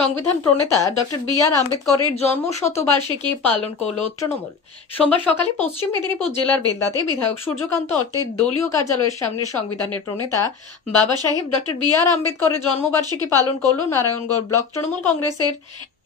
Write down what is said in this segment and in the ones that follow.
সংবিধান প্রণেতা doctor B.R.. আম্বেদকরের জন্মশতবার্ষিকী পালন করল তৃণমূল। সোমবার সকালে পশ্চিম মেদিনীপুর জেলার বেলদাতে বিধায়ক সূর্যকান্ত অর্থের দলীয় কার্যালয়ের সামনে সংবিধানের প্রণেতা বাবা সাহেব ডক্টর বি.আর. আম্বেদকরের জন্মবার্ষিকী পালন করল নারায়ণগড় ব্লক তৃণমূল কংগ্রেসের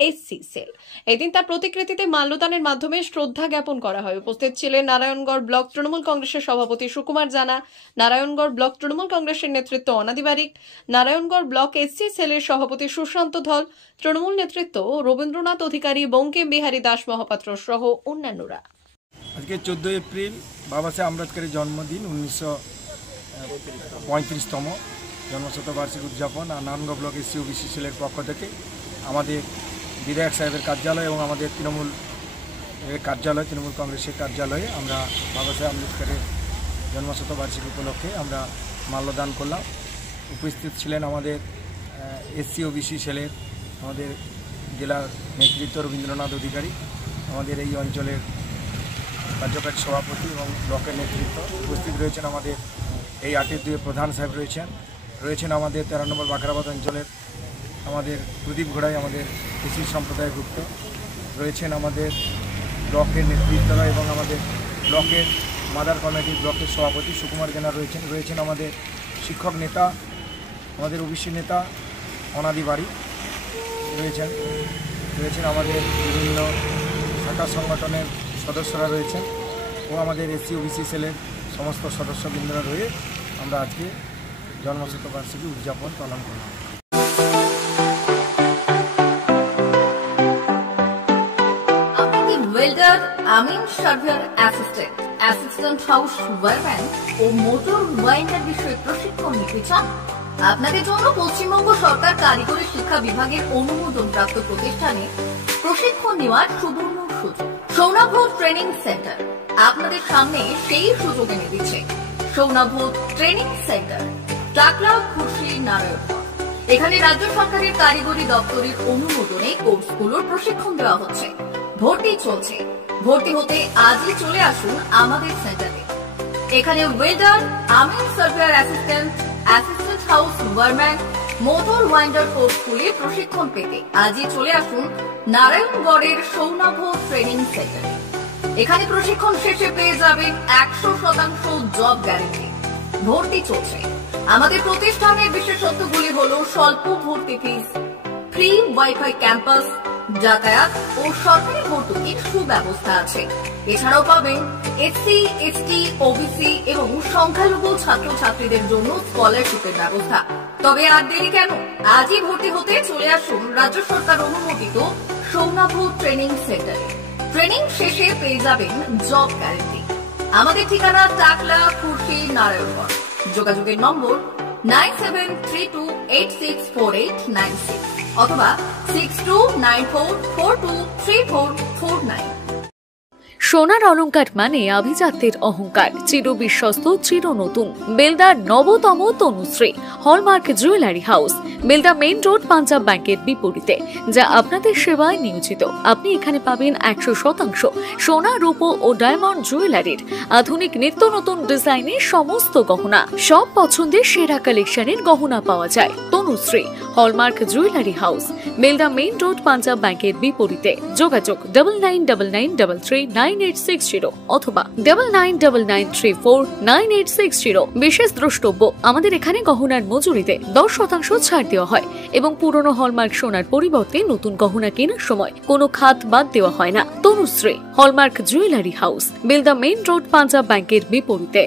এসসি সেল। এদিন তার প্রতিকৃতিতে মাল্যদানের মাধ্যমে শ্রদ্ধা জ্ঞাপন করা হয়। উপস্থিত ছিলেন নারায়ণগড় ব্লক তৃণমূল কংগ্রেসের সভাপতি সুকুমার জানা, নারায়ণগড় ব্লক তৃণমূল কংগ্রেসের নেতৃত্ব অনাদি বারিক, নারায়ণগড় ব্লক এসসি সেলের সভাপতি সুশান্ত ধল, তৃণমূল নেতৃত্ব রবীন্দ্রনাথ অধিকারী, বঙ্কিম বিহারী দাস মহাপাত্র সহ অন্যান্যরা। আজকে 14 এপ্রিল বাবা সাহেব আম্বেদকরের জন্মদিন, 1935তম জন্মশতবার্ষিকী উদযাপন। আর নারায়ণগড় ব্লক এসসি ওবিসি সেলের পক্ষ থেকে আমাদের বিধায়ক সাহেবের কার্যালয় এবং আমাদের তৃণমূল কার্যালয়, তৃণমূল কংগ্রেসের কার্যালয়ে আমরা বাবা সাহেব আম্বেদকরের জন্মশতবার্ষিকী উপলক্ষে আমরা মাল্যদান করলাম। উপস্থিত ছিলেন আমাদের এসসি ওবিসি সেলের আমাদের জেলার নেতৃত্ব রবীন্দ্রনাথ অধিকারী, আমাদের এই অঞ্চলের কার্যকারী সভাপতি এবং ব্লকের নেতৃত্ব। উপস্থিত রয়েছেন আমাদের এই 8-2 প্রধান সাহেব রয়েছেন আমাদের 13 নম্বর বাঁকড়াবাদ অঞ্চলের আমাদের প্রদীপ ঘোড়াই, আমাদের এসসি সম্প্রদায়ভুক্ত রয়েছেন আমাদের ব্লকের নেতৃত্বরা এবং আমাদের ব্লকের মাদার কমিটির ব্লকের সভাপতি সুকুমার জানা রয়েছেন আমাদের শিক্ষক নেতা, আমাদের ওবিসি নেতা অনাদি বারিক রয়েছেন আমাদের বিভিন্ন শাখা সংগঠনের সদস্যরা রয়েছেন ও আমাদের এসসি ওবিসি সেলের সমস্ত সদস্যবৃন্দরা রয়ে আমরা আজকে জন্মশতবার্ষিকী উদযাপন পালন করলাম। ওয়েল্ডার, আমিন সার্ভেয়ার অ্যাসিস্ট্যান্ট হাউস ওয়ারম্যান ও মোটর ওয়াইন্ডার বিষয়ে প্রশিক্ষণ নিতে চান? আপনাদের জন্য পশ্চিমবঙ্গ সরকার কারিগরি শিক্ষা বিভাগের অনুমোদনপ্রাপ্ত প্রতিষ্ঠানে প্রশিক্ষণ নেওয়ার সুবর্ণ সুযোগ। সৌনাভ ট্রেনিং সেন্টার আপনাদের সামনে সেই সুযোগ এনে দিচ্ছে। সৌনাভ ট্রেনিং সেন্টার, টাকলা, খুশি, নারায়ণগড়। এখানে রাজ্য সরকারের কারিগরি দপ্তরের অনুমোদনে কোর্সগুলোর প্রশিক্ষণ দেওয়া হচ্ছে। ভর্তি চলছে। ভর্তি হতে আজই চলে আসুন আমাদের সেন্টারে। এখানে ওয়েল্ডার, আমিন surveyor assistant house wireman, motor winder কোর্সগুলির প্রশিক্ষণ পেতে আজই চলে আসুন নারায়ণগড়ের সৌনাভ ট্রেনিং সেন্টারে। এখানে প্রশিক্ষণ শেষে পেয়ে যাবেন 100% জব গ্যারান্টি। ভর্তি চলছে। আমাদের প্রতিষ্ঠানের বিশেষত্বগুলি হলো স্বল্প ভর্তি ফিস, ফ্রি ওয়াইফাই ক্যাম্পাস, যাতায়াত ও সরকারি ভর্তুকির সুব্যবস্থা আছে। এছাড়াও পাবেন এসসি, এসটি, ওবিসি এবং সংখ্যালঘু ছাত্রছাত্রীদের জন্য স্কলারশিপের ব্যবস্থা। তবে আর দেরি কেন? আজই ভর্তি হতে চলে আসুন রাজ্য সরকার অনুমোদিত সৌনাভ ট্রেনিং সেন্টারে। ট্রেনিং শেষে পেয়ে যাবেন জব গ্যারান্টি। আমাদের ঠিকানা টাকলা, খুরশি, নারায়ণগড়। যোগাযোগের নম্বর 9732864896 অথবা 6294423449। সোনার অলংকার মানে আভিজাত্যের অহংকার, চির বিশ্বস্ত, চির নতুন। বেলদার নবতম Tanushree hallmark jewellery house, Belda main road, Punjab ব্যাংকের বিপরীতে, যা আপনাদের সেবায় নিয়োজিত। আপনি এখানে পাবেন 100% সোনা, রূপো ও ডায়মন্ড জুয়েলারির আধুনিক নিত্য নতুন ডিজাইনের সমস্ত গহনা। সব পছন্দের সেরা কালেকশনের গহনা পাওয়া যায়। Tanushree hallmark jewellery house, Belda main road, Punjab ব্যাংকের বিপরীতে। যোগাযোগ 9999399860 অথবা 9999349860। বিশেষ দ্রষ্টব্য, আমাদের এখানে গহনার মজুরিতে 10% ছাড় দেওয়া হয় এবং পুরনো হলমার্ক সোনার পরিবর্তে নতুন গহনা কেনার সময় কোনো খাত বাদ দেওয়া হয় না। Tanushree hallmark jewellery house, Belda main road, Punjab ব্যাংকের বিপরীতে।